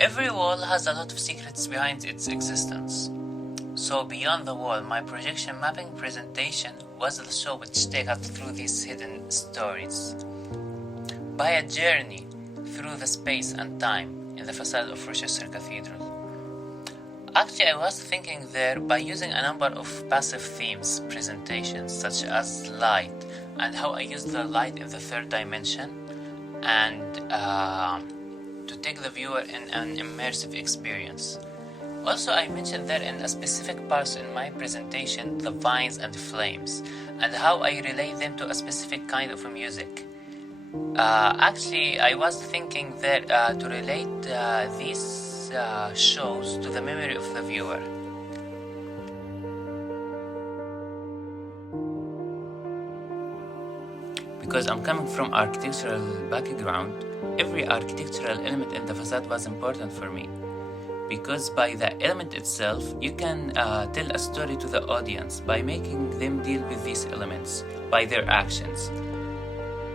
Every wall has a lot of secrets behind its existence. So beyond the wall, my projection mapping presentation was the show which takes us through these hidden stories by a journey through the space and time in the facade of Rochester Cathedral. Actually, I was thinking there by using a number of passive themes presentations such as light and how I use the light in the third dimension and to take the viewer in an immersive experience. Also, I mentioned there in a specific part in my presentation the vines and flames and how I relate them to a specific kind of music. Actually, I was thinking there to relate these shows to the memory of the viewer. Because I'm coming from architectural background, every architectural element in the facade was important for me. Because by the element itself, you can tell a story to the audience by making them deal with these elements by their actions.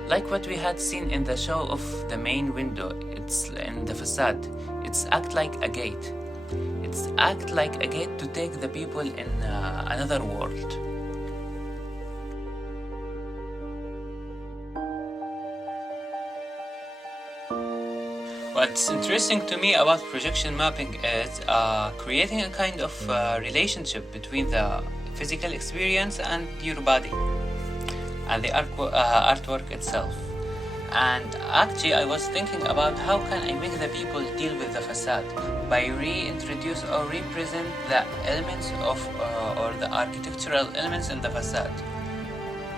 Like what we had seen in the show of the main window, it's in the facade. It's act like a gate. It's act like a gate to take the people in another world. What's interesting to me about projection mapping is creating a kind of relationship between the physical experience and your body and the artwork itself. And actually I was thinking about how can I make the people deal with the facade by reintroduce or represent the elements of or the architectural elements in the facade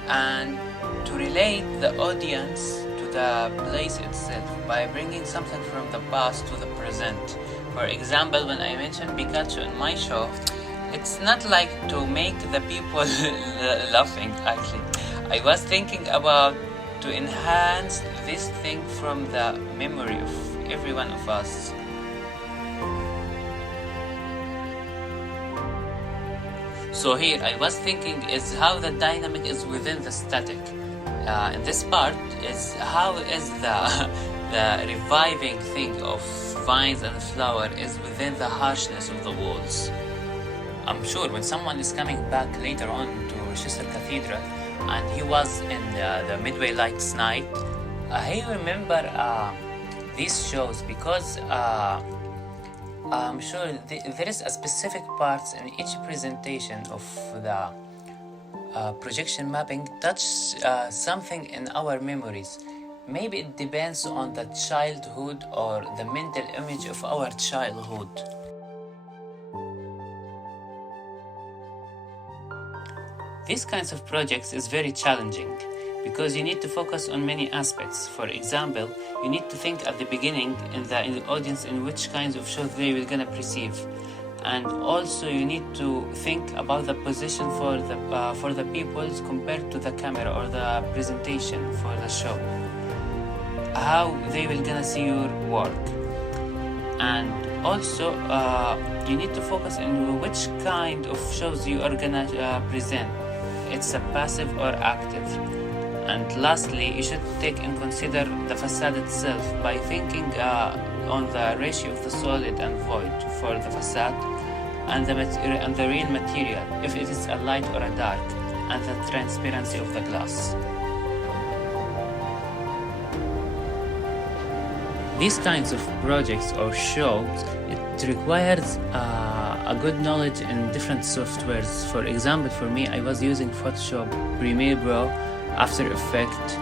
and to relate the audience the place itself by bringing something from the past to the present. For example, when I mentioned Pikachu in my show, it's not like to make the people laughing actually. I was thinking about to enhance this thing from the memory of every one of us. So here I was thinking is how the dynamic is within the static. In this part is how is the reviving thing of vines and flower is within the harshness of the walls. I'm sure when someone is coming back later on to Rochester Cathedral and he was in the Midway Lights night, he remember these shows because I'm sure there is a specific parts in each presentation of the projection mapping touch something in our memories. Maybe it depends on the childhood or the mental image of our childhood. These kinds of projects is very challenging because you need to focus on many aspects. For example, you need to think at the beginning in the audience in which kinds of shows they will gonna perceive. And also you need to think about the position for the peoples compared to the camera or the presentation for the show, how they will gonna see your work. And also you need to focus on which kind of shows you are gonna present. It's a passive or active. And lastly, you should take in consider the facade itself by thinking on the ratio of the solid and void for the facade and the real material, if it is a light or a dark, and the transparency of the glass. These kinds of projects or shows, it requires a good knowledge in different softwares. For example, for me, I was using Photoshop, Premiere Pro, After Effects,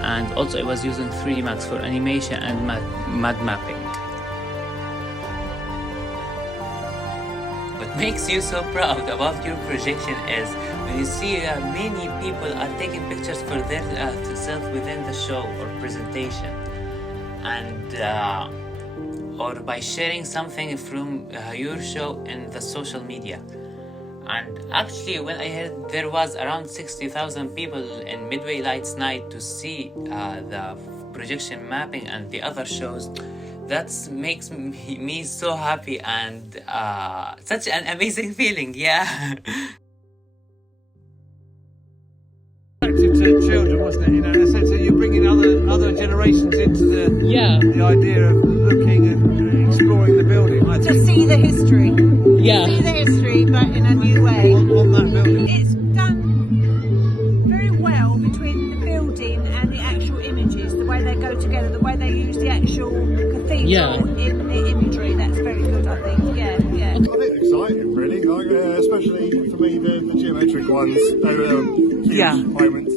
and also I was using 3D Max for animation and mud mapping. What makes you so proud about your projection is when you see many people are taking pictures for their self within the show or presentation, and or by sharing something from your show in the social media. And actually, when I heard there was around 60,000 people in Midway Lights night to see the projection mapping and the other shows, that makes me so happy and such an amazing feeling, yeah. Attractive to children, wasn't it? You know, in a sense that you're bringing other generations into the idea of looking and exploring got to see the history. Yeah. See the history, but in a new way. On that building. It's done very well between the building and the actual images, the way they go together, the way they use the actual cathedral in the imagery. That's very good, I think. Yeah, yeah. I think it's exciting, really, like, especially for me, the geometric ones. They were huge moments.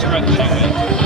Stretching it.